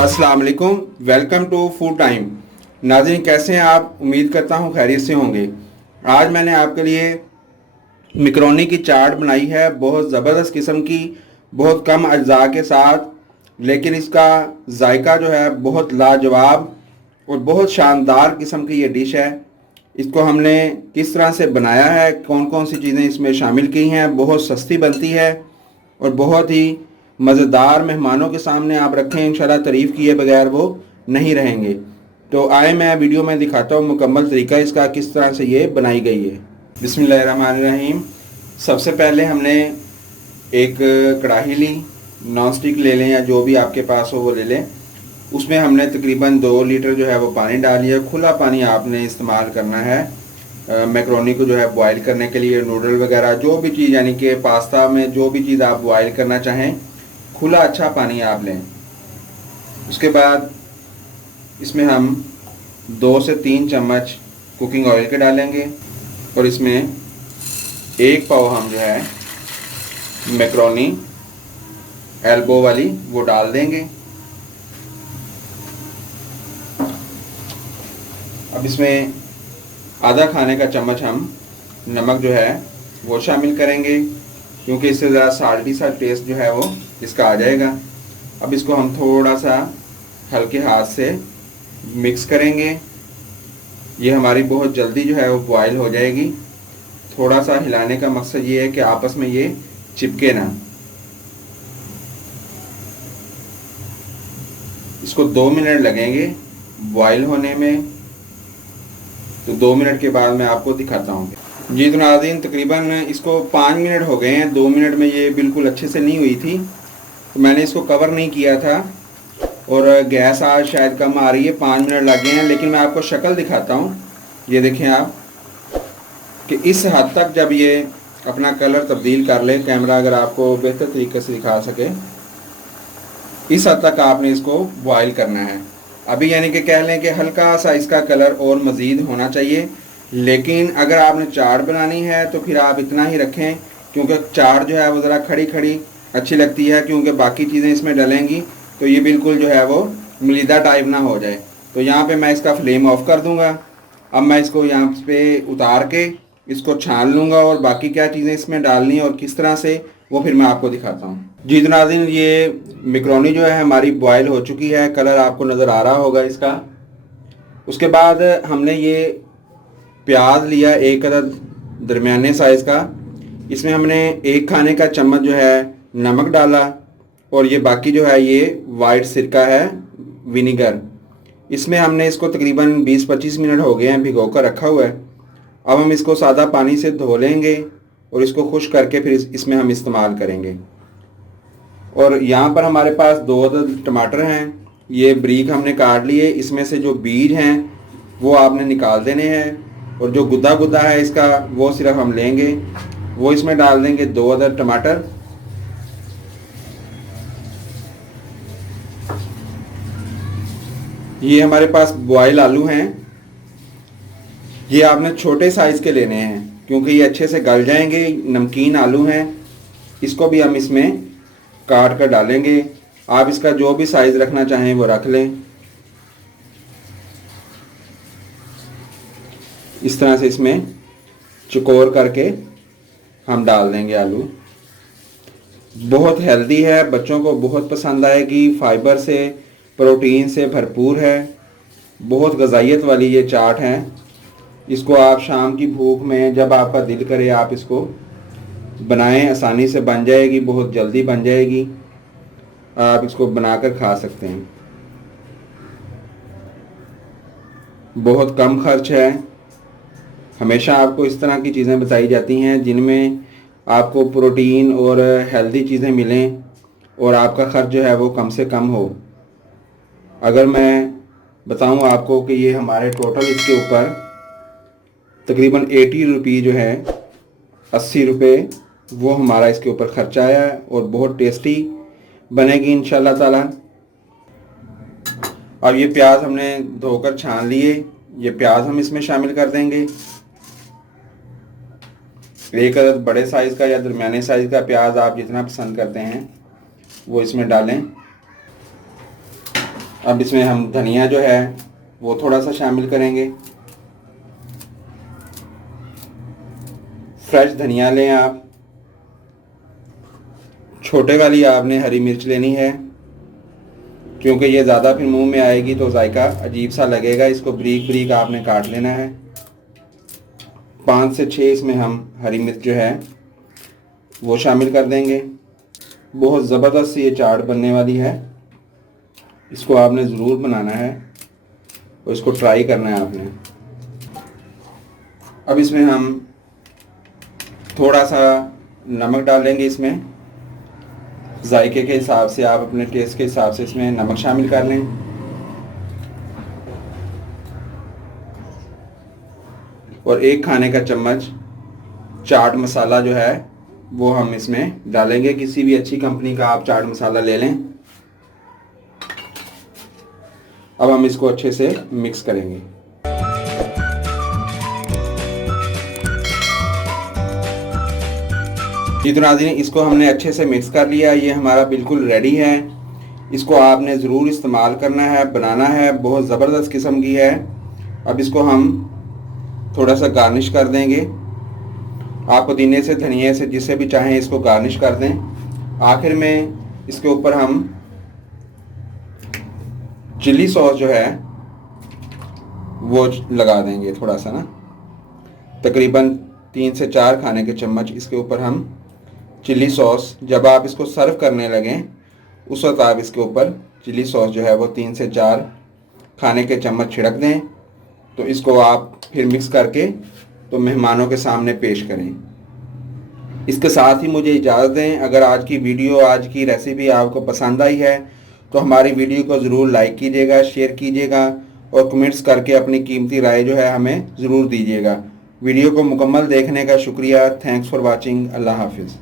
अस्सलाम वालेकुम, welcome to food time. नाज़रीन, कैसे हैं आप? उम्मीद करता हूं खैरियत से होंगे। आज मैंने आपके लिए मिक्रोनी की चाट बनाई है, बहुत ज़बरदस्त किस्म की, बहुत कम अज्जा के साथ, लेकिन इसका जायका जो है बहुत लाजवाब और बहुत शानदार किस्म की ये डिश है। इसको हमने किस तरह से बनाया है, कौन कौन सी चीज़ें इसमें शामिल की हैं, बहुत सस्ती बनती है और बहुत ही मज़ेदार। मेहमानों के सामने आप रखें, इंशाल्लाह तारीफ़ किए बगैर वो नहीं रहेंगे। तो आए मैं वीडियो में दिखाता हूँ मुकम्मल तरीका इसका, किस तरह से ये बनाई गई है। बिस्मिल्लाहिर्रहमानिर्रहीम। सबसे पहले हमने एक कढ़ाई ली, नॉन स्टिक ले लें या जो भी आपके पास हो वो ले लें। उसमें हमने तकरीबन 2 लीटर जो है वो पानी डाल लिया। खुला पानी आपने इस्तेमाल करना है मैक्रोनी को जो है बॉईल करने के लिए। नूडल वगैरह जो भी चीज़, यानी कि पास्ता में जो भी चीज़ आप बॉईल करना चाहें, खुला अच्छा पानी आप लें। उसके बाद इसमें हम 2 से 3 चम्मच कुकिंग ऑयल के डालेंगे और इसमें 1 पाव हम जो है मैक्रोनी एल्बो वाली वो डाल देंगे। अब इसमें आधा खाने का चम्मच हम नमक जो है वो शामिल करेंगे, क्योंकि इससे ज़रा साल्टी सा टेस्ट जो है वो इसका आ जाएगा। अब इसको हम थोड़ा सा हल्के हाथ से मिक्स करेंगे। ये हमारी बहुत जल्दी जो है वो बॉयल हो जाएगी। थोड़ा सा हिलाने का मकसद ये है कि आपस में ये चिपके ना। इसको 2 मिनट लगेंगे बॉयल होने में, तो 2 मिनट के बाद मैं आपको दिखाता हूँ। जी तो नाज़रीन, तकरीबन इसको 5 मिनट हो गए हैं। 2 मिनट में ये बिल्कुल अच्छे से नहीं हुई थी, तो मैंने इसको कवर नहीं किया था और गैस आज शायद कम आ रही है। 5 मिनट लग गए हैं, लेकिन मैं आपको शक्ल दिखाता हूँ। ये देखें आप कि इस हद तक जब ये अपना कलर तब्दील कर ले, कैमरा अगर आपको बेहतर तरीके से दिखा सके, इस हद तक आपने इसको बॉयल करना है। अभी यानी कि कह लें कि हल्का सा इसका कलर और मज़ीद होना चाहिए। लेकिन अगर आपने चाट बनानी है तो फिर आप इतना ही रखें, क्योंकि चाट जो है वो ज़रा खड़ी खड़ी अच्छी लगती है, क्योंकि बाकी चीज़ें इसमें डलेंगी तो ये बिल्कुल जो है वो मलीदा टाइप ना हो जाए। तो यहाँ पे मैं इसका फ्लेम ऑफ कर दूँगा। अब मैं इसको यहाँ पे उतार के इसको छान लूँगा और बाकी क्या चीज़ें इसमें डालनी है और किस तरह से, वो फिर मैं आपको दिखाता हूँ। जी तो नाज़रीन, ये मैक्रोनी जो है हमारी बॉयल हो चुकी है, कलर आपको नज़र आ रहा होगा इसका। उसके बाद हमने ये प्याज लिया, एक अदद दरमियाने साइज़ का। इसमें हमने 1 खाने का चम्मच जो है नमक डाला और ये बाकी जो है ये वाइट सिरका है, विनीगर। इसमें हमने इसको तकरीबन 20-25 मिनट हो गए हैं भिगो कर रखा हुआ है। अब हम इसको सादा पानी से धो लेंगे और इसको खुश्क करके फिर इसमें हम इस्तेमाल करेंगे। और यहाँ पर हमारे पास 2 अदद टमाटर हैं, ये बारीक हमने काट लिए। इसमें से जो बीज हैं वो आपने निकाल देने हैं और जो गुद्दा गुद्दा है इसका वो सिर्फ हम लेंगे, वो इसमें डाल देंगे। 2 अदद टमाटर। ये हमारे पास बॉयल आलू हैं, ये आपने छोटे साइज़ के लेने हैं क्योंकि ये अच्छे से गल जाएंगे। नमकीन आलू हैं, इसको भी हम इसमें काट कर डालेंगे। आप इसका जो भी साइज़ रखना चाहें वो रख लें। इस तरह से इसमें चौकोर करके हम डाल देंगे आलू। बहुत हेल्दी है, बच्चों को बहुत पसंद आएगी, फाइबर से प्रोटीन से भरपूर है, बहुत गज़ाइयत वाली ये चाट है। इसको आप शाम की भूख में जब आपका दिल करे आप इसको बनाएं, आसानी से बन जाएगी, बहुत जल्दी बन जाएगी। आप इसको बनाकर खा सकते हैं, बहुत कम खर्च है। हमेशा आपको इस तरह की चीज़ें बताई जाती हैं जिनमें आपको प्रोटीन और हेल्दी चीज़ें मिलें और आपका खर्च जो है वो कम से कम हो। अगर मैं बताऊं आपको कि ये हमारे टोटल इसके ऊपर तकरीबन 80 रुपये जो है, 80 रुपये वो हमारा इसके ऊपर खर्चा आया है और बहुत टेस्टी बनेगी इंशाल्लाह ताला। अब ये प्याज हमने धोकर छान लिए, ये प्याज हम इसमें शामिल कर देंगे। 1 अदद बड़े साइज़ का या दरमियाने साइज़ का प्याज, आप जितना पसंद करते हैं वो इसमें डालें। अब इसमें हम धनिया जो है वो थोड़ा सा शामिल करेंगे। फ्रेश धनिया लें आप, छोटे वाली आपने हरी मिर्च लेनी है, क्योंकि ये ज़्यादा फिर मुंह में आएगी तो जायका अजीब सा लगेगा। इसको ब्रीक ब्रीक आपने काट लेना है। 5 से 6 इसमें हम हरी मिर्च जो है वो शामिल कर देंगे। बहुत ज़बरदस्त ये चाट बनने वाली है, इसको आपने ज़रूर बनाना है और इसको ट्राई करना है आपने। अब इसमें हम थोड़ा सा नमक डालेंगे। इसमें जायके के हिसाब से आप अपने टेस्ट के हिसाब से इसमें नमक शामिल कर लें। और 1 खाने का चम्मच चाट मसाला जो है वो हम इसमें डालेंगे। किसी भी अच्छी कंपनी का आप चाट मसाला ले लें। अब हम इसको अच्छे से मिक्स करेंगे। जी तो नाज़रीन, इसको हमने अच्छे से मिक्स कर लिया। ये हमारा बिल्कुल रेडी है। इसको आपने ज़रूर इस्तेमाल करना है, बनाना है। बहुत ज़बरदस्त किस्म की है। अब इसको हम थोड़ा सा गार्निश कर देंगे। आप पुदीने से, धनिया से, जिससे भी चाहें इसको गार्निश कर दें। आखिर में इसके ऊपर हम चिली सॉस जो है वो लगा देंगे थोड़ा सा ना, तकरीबन 3 से 4 खाने के चम्मच इसके ऊपर हम चिली सॉस, जब आप इसको सर्व करने लगें उस वक्त आप इसके ऊपर चिली सॉस जो है वो 3 से 4 खाने के चम्मच छिड़क दें। तो इसको आप फिर मिक्स करके तो मेहमानों के सामने पेश करें। इसके साथ ही मुझे इजाज़त दें। अगर आज की वीडियो, आज की रेसिपी आपको पसंद आई है तो हमारी वीडियो को ज़रूर लाइक कीजिएगा, शेयर कीजिएगा और कमेंट्स करके अपनी कीमती राय जो है हमें ज़रूर दीजिएगा। वीडियो को मुकम्मल देखने का शुक्रिया। Thanks for watching. अल्लाह हाफिज़।